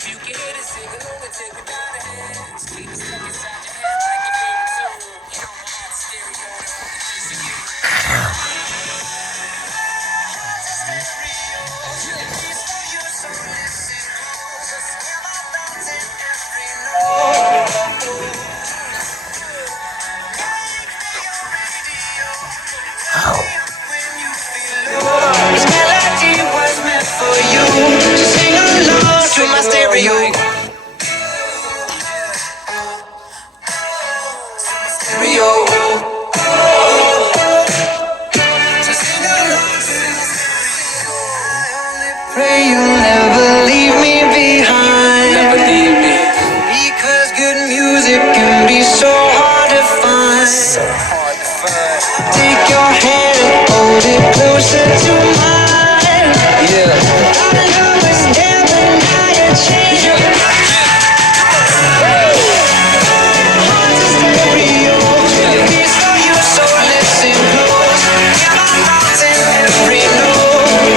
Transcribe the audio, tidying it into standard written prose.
If you can hit it, sing along and take me by the hands. Keep it stuck inside your head like your favorite tune. You know my heart's stereo, the only place for you. Heart's a stereo, it beats for you, so listen close. Just hear my thoughts in every note. This melody was meant for you. So sing along to my stereo. Stereo. So sing along to my stereo. I only pray you'll never leave me behind. Never leave me. Because good music can be so hard to find. So hard to find. Take your hand and hold it closer to mine. Yeah. Our love is dead, but now you're changing. Heart's a stereo. It beats for you, so listen close. Hear my thoughts in every note.